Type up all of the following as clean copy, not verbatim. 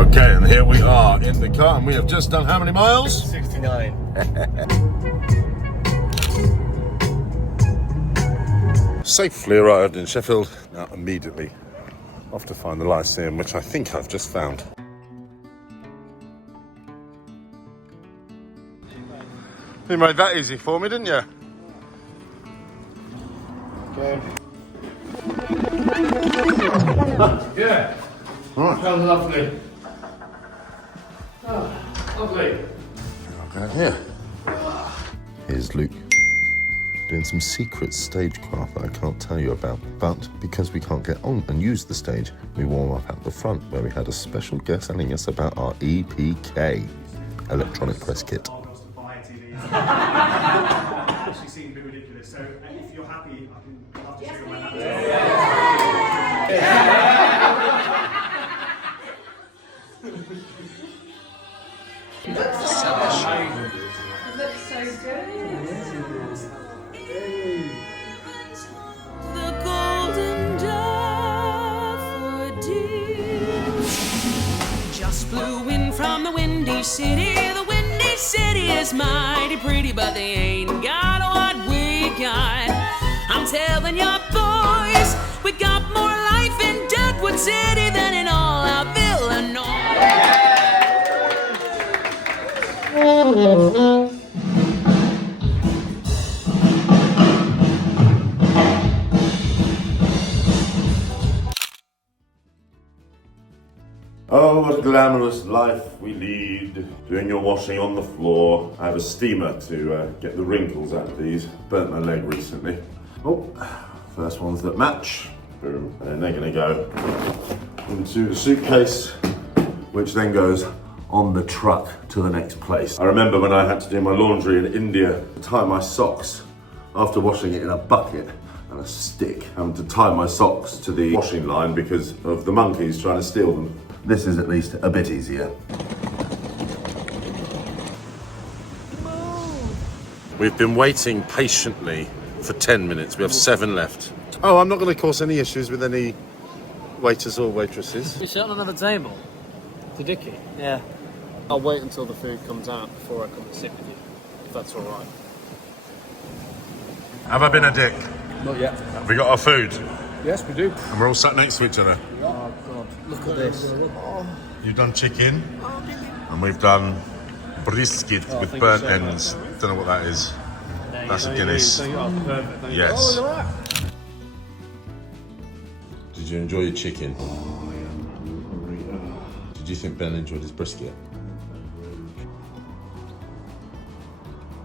Okay, and here we are in the car, and we have just done how many miles? 69. Safely arrived in Sheffield. Now immediately off to find the Lyceum, which I think I've just found. You made that easy for me, didn't you? Okay. Yeah. Right. How lovely. Oh, lovely. Okay, here. Here's Luke doing some secret stagecraft that I can't tell you about. But because we can't get on and use the stage, we warm up at the front where we had a special guest telling us about our EPK, electronic press kit. Actually seemed a bit ridiculous. So if you're happy, I'll have to show you my Looks so good. The golden daffodil just flew in from the windy city. The windy city is mighty pretty, but they ain't got what we got. I'm telling you, boys, we got more life in Deadwood City than in all of Illinois. Oh, what a glamorous life we lead. Doing your washing on the floor. I have a steamer to get the wrinkles out of these. Burnt my leg recently. Oh, first ones that match. Boom. And they're gonna go into the suitcase, which then goes on the truck to the next place. I remember when I had to do my laundry in India, tie my socks after washing it in a bucket and a stick, having to tie my socks to the washing line because of the monkeys trying to steal them. This is at least a bit easier. We've been waiting patiently for 10 minutes. We have 7 left. Oh, I'm not going to cause any issues with any waiters or waitresses. You sit on another table? To Dickie? Yeah. I'll wait until the food comes out before I come and sit with you, if that's all right. Have I been a dick? Not yet. Have we got our food? Yes, we do. And we're all sat next to each other. Oh, God. Look at this. You've done chicken, and we've done brisket with burnt ends. Don't know what that is. That's a Guinness. Yes. Did you enjoy your chicken? Did you think Ben enjoyed his brisket?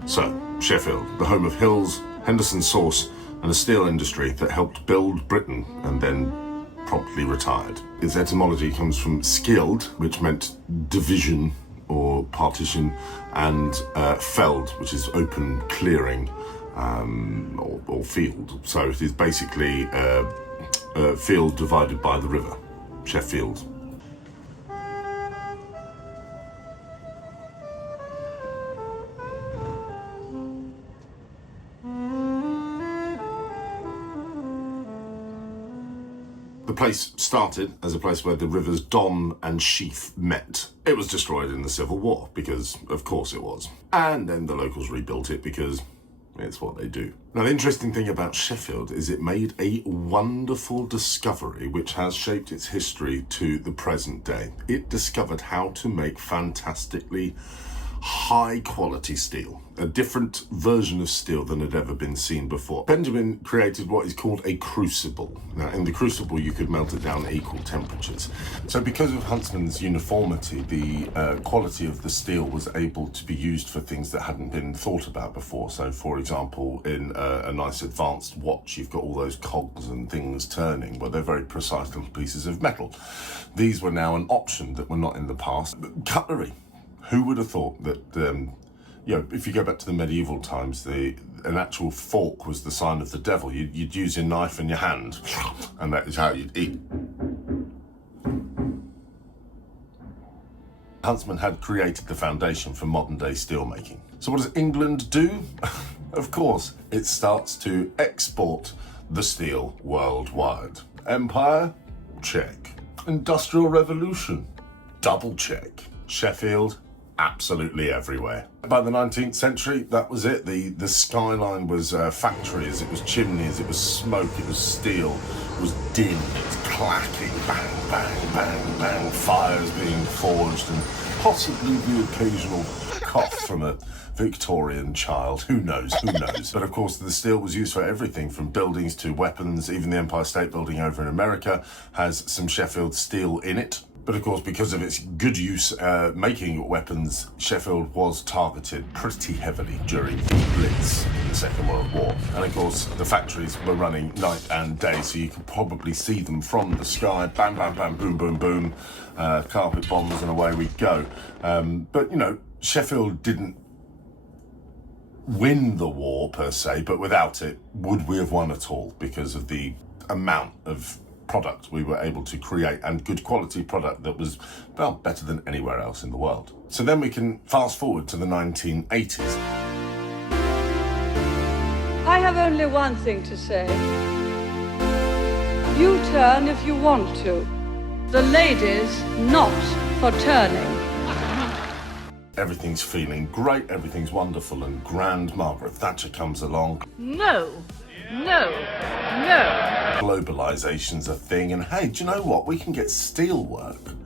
So, Sheffield, the home of hills, Henderson sauce, and a steel industry that helped build Britain and then promptly retired. Its etymology comes from skilled, which meant division or partition, and feld, which is open clearing or field. So it is basically a field divided by the river, Sheffield. The place started as a place where the rivers Don and Sheaf met. It was destroyed in the Civil War, because of course it was. And then the locals rebuilt it because it's what they do. Now, the interesting thing about Sheffield is it made a wonderful discovery which has shaped its history to the present day. It discovered how to make fantastically high quality steel, a different version of steel than had ever been seen before. Benjamin created what is called a crucible. Now, in the crucible, you could melt it down at equal temperatures. So because of Huntsman's uniformity, the quality of the steel was able to be used for things that hadn't been thought about before. So, for example, in a nice advanced watch, you've got all those cogs and things turning, but they're very precise little pieces of metal. These were now an option that were not in the past. Cutlery. Who would have thought that, if you go back to the medieval times, an actual fork was the sign of the devil. You'd use your knife and your hand, and that is how you'd eat. Huntsman had created the foundation for modern day steelmaking. So what does England do? Of course, it starts to export the steel worldwide. Empire? Check. Industrial Revolution? double check. Sheffield, absolutely everywhere. By the 19th century, that was it. The skyline was factories, it was chimneys, it was smoke, it was steel, it was din, it was clacking, bang, bang, bang, bang, fires being forged, and possibly the occasional cough from a Victorian child. Who knows? Who knows? But of course, the steel was used for everything from buildings to weapons. Even the Empire State Building over in America has some Sheffield steel in it. But of course, because of its good use making weapons, Sheffield was targeted pretty heavily during the Blitz in the Second World War. And of course, the factories were running night and day, so you could probably see them from the sky. Bam, bam, bam, boom, boom, boom. Carpet bombs, and away we go. But, you know, Sheffield didn't win the war per se, but without it, would we have won at all? Because of the amount of product we were able to create, and good quality product that was, well, better than anywhere else in the world. So then we can fast forward to the 1980s. I have only one thing to say. You turn if you want to. The lady's not for turning. Everything's feeling great, everything's wonderful and grand. Margaret Thatcher comes along. No. Globalization's a thing, and hey, do you know what? We can get steelwork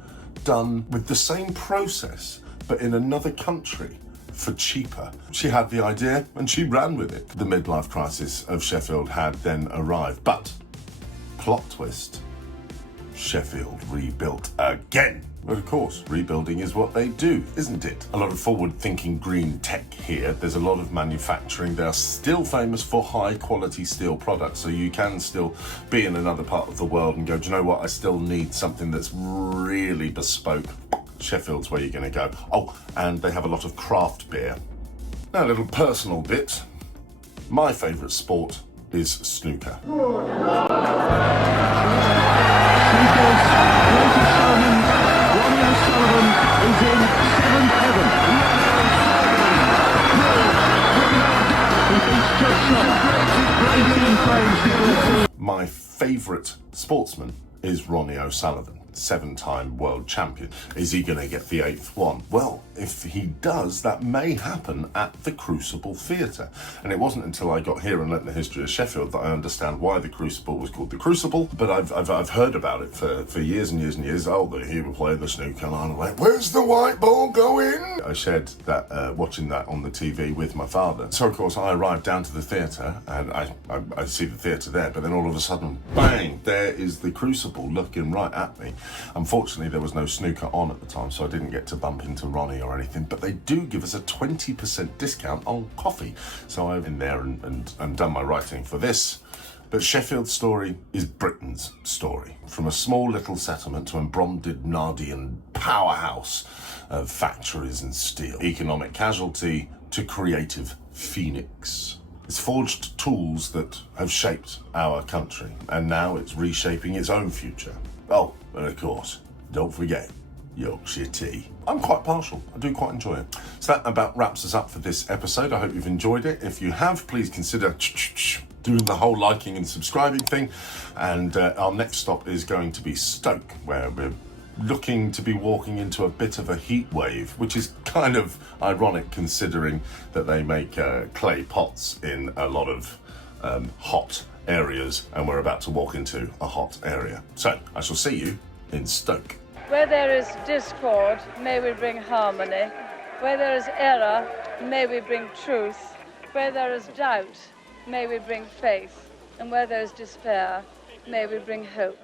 done with the same process, but in another country for cheaper. She had the idea and she ran with it. The midlife crisis of Sheffield had then arrived, but plot twist, Sheffield rebuilt again. But of course, rebuilding is what they do, isn't it? A lot of forward-thinking green tech here. There's a lot of manufacturing. They are still famous for high-quality steel products, so you can still be in another part of the world and go, do you know what? I still need something that's really bespoke. Sheffield's where you're going to go. Oh, and they have a lot of craft beer. Now, a little personal bit. My favourite sport is snooker. My favourite sportsman is Ronnie O'Sullivan, 7-time world champion. Is he going to get the 8th one? Well, if he does, that may happen at the Crucible Theatre. And it wasn't until I got here and learnt the history of Sheffield that I understand why the Crucible was called the Crucible. But I've heard about it for years and years and years. Oh, he will play the snooker, and I went, where's the white ball going? I shared that, watching that on the TV with my father. So of course I arrived down to the theatre, and I see the theatre there, but then all of a sudden, bang, there is the Crucible looking right at me. Unfortunately, there was no snooker on at the time, so I didn't get to bump into Ronnie or anything, but they do give us a 20% discount on coffee. So I've been there and done my writing for this. But Sheffield's story is Britain's story. From a small little settlement to a Bromdidnardian powerhouse of factories and steel. Economic casualty to creative phoenix. It's forged tools that have shaped our country, and now it's reshaping its own future. Oh, and of course, don't forget Yorkshire tea. I'm quite partial. I do quite enjoy it. So that about wraps us up for this episode. I hope you've enjoyed it. If you have, please consider doing the whole liking and subscribing thing. And our next stop is going to be Stoke, where we're looking to be walking into a bit of a heat wave, which is kind of ironic considering that they make clay pots in a lot of hot areas, and we're about to walk into a hot area. So I shall see you in Stoke. Where there is discord, may we bring harmony. Where there is error, may we bring truth. Where there is doubt, may we bring faith. And where there is despair, may we bring hope.